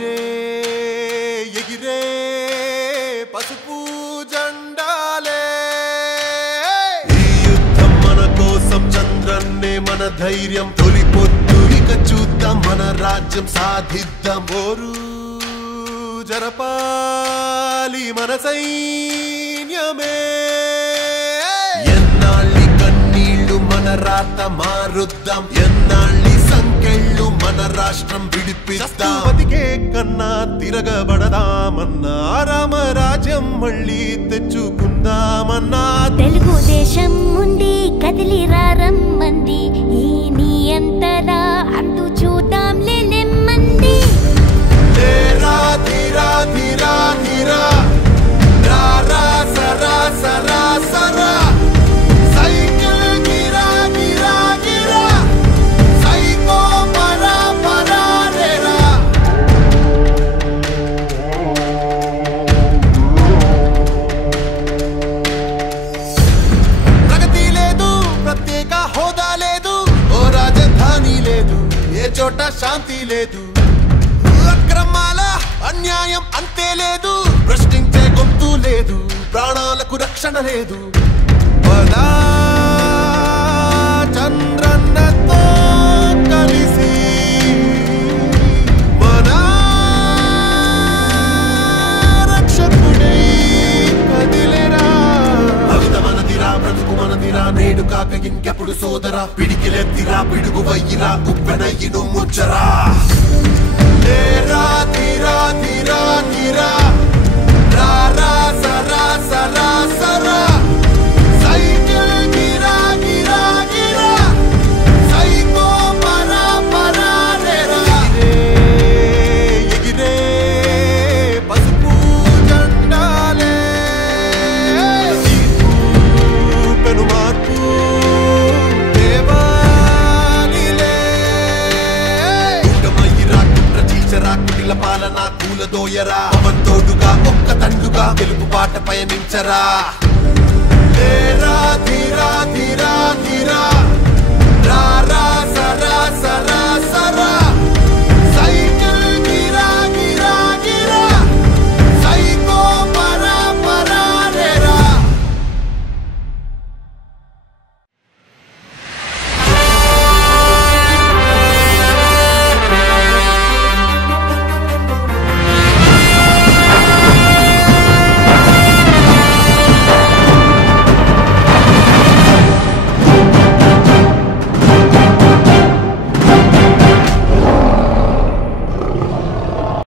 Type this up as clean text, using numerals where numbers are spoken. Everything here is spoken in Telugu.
ఎగిరే ఎగిరే పసుపు జెండాలే ఈ యుద్ధం మన కోసం చంద్రన్నే మన ధైర్యం తొలి పొద్దు ఇక చూద్దాం మన రాజ్యం సాధిద్దాం ఓరు జరపాలి మన సైన్యమే ఎన్నాళ్ళి కన్నీళ్లు మన రాత మారుద్దాం ఎన్నాళ్ళి సంకెళ్ళు మన రాష్ట్రం విడిపిద్దాం బతికే కన్నా తిరగబడదామన్నా రామరాజ్యం మళ్ళీ తెచ్చుకుందామన్నా తెలుగుదేశం ముండి కదిలి రమ్మంది ఈ నియంతరా అంటూ చూద్దాం లెమ్మంది ధీరా ధీరా ధీరా ధీరా రా రా సరా సరా సరా సైకిల్ గిరా గిరా గిరా సైకో పరా పరా రేరా ప్రగతి లేదు ప్రత్యేక హోదా లేదు ఓ రాజధాని లేదు ఏ చోట శాంతి లేదు అక్రమాల అన్యాయం అంతే లేదు ప్రశ్నించే గొంతు లేదు ప్రాణాలకు రక్షణ లేదు పదా చంద్రన్నతో కలిసి మన రక్షకుడై కదిలేరా భవిత మనదిరా బ్రతుకు మనదిరా నేడు కాక ఇంకెప్పుడు సోదరా పిడికిలెత్తిరా పిడుగు వయ్యిరా ఉప్పెనయ్యిను ముచ్చరా ధీరా ధీరా ధీరా ధీరా రా రా సరా సరా సరా సైకిల్ గిరా గిరా గిరా సైకో పరా పరా రేరా ఎగిరే పసుపు జెండాలే తీర్పు పెను మార్పు కుటిల పాలన కూలదోయరా పవన్ ఒక్క తండుగా గెలుపు బాట పయనించరా ధీరా ధీరా ధీరా ధీరా రా రా సరా సరా